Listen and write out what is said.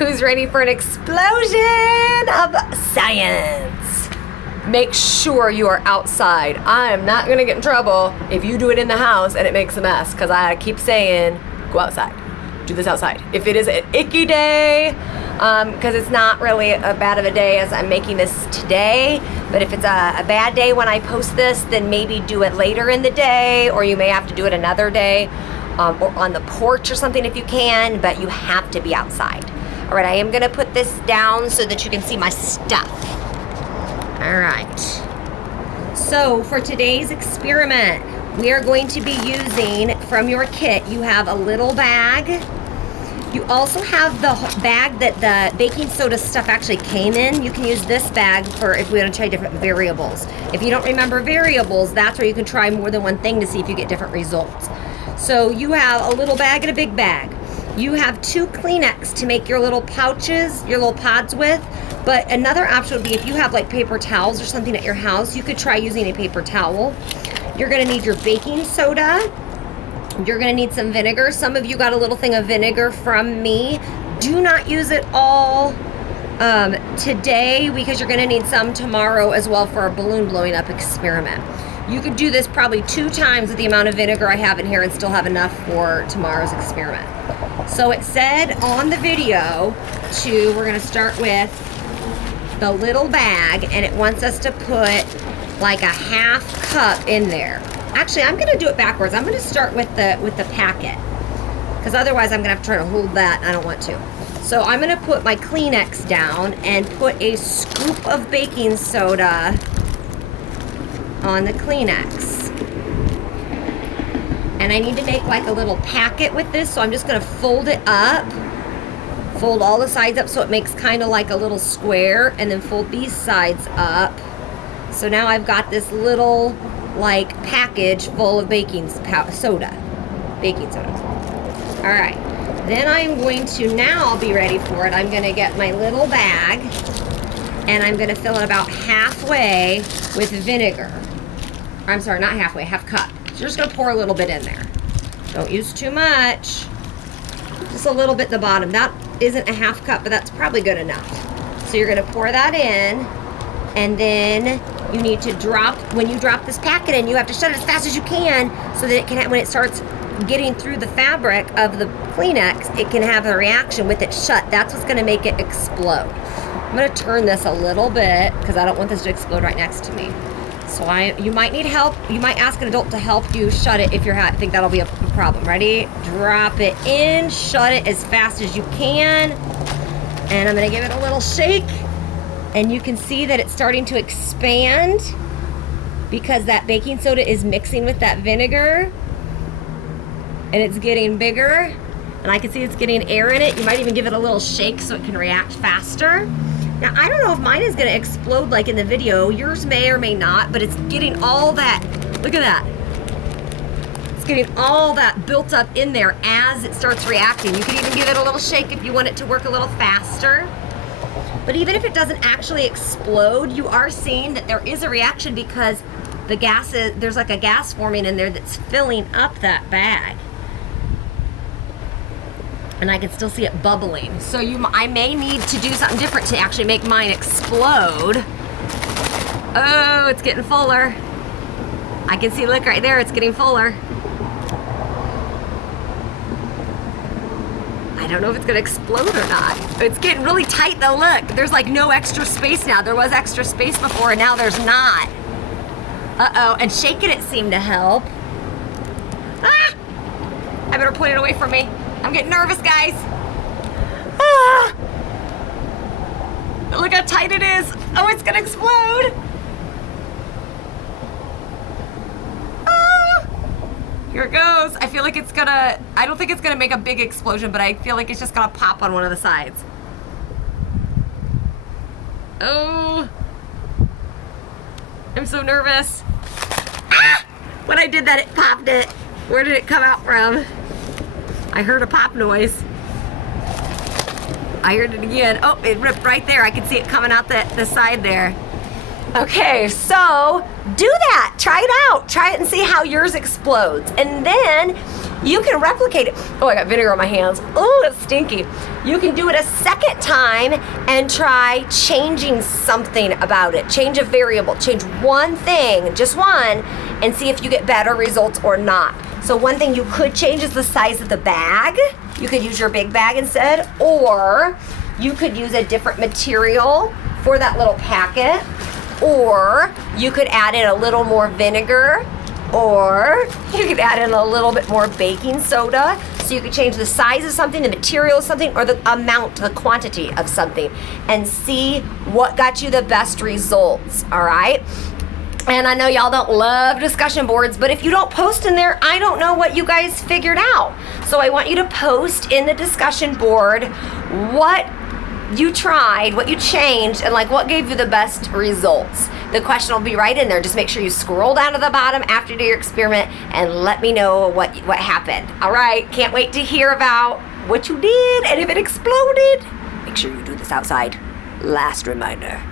Who's ready for an explosion of science? Make sure you are outside. I am not gonna get in trouble if you do it in the house and it makes a mess, because I keep saying, go outside. Do this outside. If it is an icky day, because it's not really a bad of a day as I'm making this today, but if it's a bad day when I post this, then maybe do it later in the day, or you may have to do it another day, or on the porch or something if you can, but you have to be outside. All right, I am gonna put this down so that you can see my stuff. All right. So for today's experiment, we are going to be using from your kit, you have a little bag. You also have the bag that the baking soda stuff actually came in. You can use this bag for if we want to try different variables. If you don't remember variables, that's where you can try more than one thing to see if you get different results. So you have a little bag and a big bag. You have 2 Kleenex to make your little pouches, your little pods with. But another option would be if you have like paper towels or something at your house, you could try using a paper towel. You're gonna need your baking soda. You're gonna need some vinegar. Some of you got a little thing of vinegar from me. Do not use it all today, because you're gonna need some tomorrow as well for our balloon blowing up experiment. You could do this probably 2 times with the amount of vinegar I have in here and still have enough for tomorrow's experiment. So it said on the video we're gonna start with the little bag, and it wants us to put like a 1/2 cup in there. Actually, I'm gonna do it backwards. I'm gonna start with the packet, because otherwise I'm gonna have to try to hold that. I don't want to. So I'm gonna put my Kleenex down and put a scoop of baking soda on the Kleenex. And I need to make like a little packet with this, so I'm just gonna fold it up. Fold all the sides up so it makes kind of like a little square, and then fold these sides up. So now I've got this little like package full of baking soda. All right, then I'm going to, now I'll be ready for it. I'm gonna get my little bag and I'm gonna fill it about halfway with vinegar. I'm sorry, not halfway, 1/2 cup. So you're just gonna pour a little bit in there. Don't use too much. Just a little bit at the bottom. That isn't a 1/2 cup, but that's probably good enough. So you're gonna pour that in, and then you need to drop, when you drop this packet in, you have to shut it as fast as you can so that it can, when it starts getting through the fabric of the Kleenex, it can have a reaction with it shut. That's what's gonna make it explode. I'm gonna turn this a little bit because I don't want this to explode right next to me. So you might need help. You might ask an adult to help you shut it if I think that'll be a problem. Ready? Drop it in, shut it as fast as you can. And I'm gonna give it a little shake. And you can see that it's starting to expand because that baking soda is mixing with that vinegar. And it's getting bigger. And I can see it's getting air in it. You might even give it a little shake so it can react faster. Now, I don't know if mine is gonna explode like in the video. Yours may or may not, but it's getting all that, look at that. It's getting all that built up in there as it starts reacting. You can even give it a little shake if you want it to work a little faster. But even if it doesn't actually explode, you are seeing that there is a reaction because the gas there's like a gas forming in there that's filling up that bag. And I can still see it bubbling. So I may need to do something different to actually make mine explode. Oh, it's getting fuller. I can see, look right there, it's getting fuller. I don't know if it's gonna explode or not. It's getting really tight though, look. There's like no extra space now. There was extra space before and now there's not. Uh-oh, and shaking it seemed to help. Ah! I better point it away from me. I'm getting nervous, guys. Ah! Look how tight it is. Oh, it's gonna explode. Ah! Here it goes. I feel like it's gonna, I don't think it's gonna make a big explosion, but I feel like it's just gonna pop on one of the sides. Oh. I'm so nervous. Ah! When I did that, it popped it. Where did it come out from? I heard a pop noise. I heard it again. Oh, it ripped right there. I can see it coming out the side there. Okay, so do that. Try it out. Try it and see how yours explodes. And then you can replicate it. Oh, I got vinegar on my hands. Oh, it's stinky. you can do it a second time and try changing something about it. Change a variable, change one thing, just one, and see if you get better results or not. So one thing you could change is the size of the bag. You could use your big bag instead, or you could use a different material for that little packet, or you could add in a little more vinegar, or you could add in a little bit more baking soda. So you could change the size of something, the material of something, or the amount, the quantity of something, and see what got you the best results, all right? And I know y'all don't love discussion boards, but if you don't post in there, I don't know what you guys figured out. So I want you to post in the discussion board what you tried, what you changed, and like what gave you the best results. The question will be right in there. Just make sure you scroll down to the bottom after you do your experiment and let me know what happened. All right, can't wait to hear about what you did, and if it exploded, make sure you do this outside. Last reminder.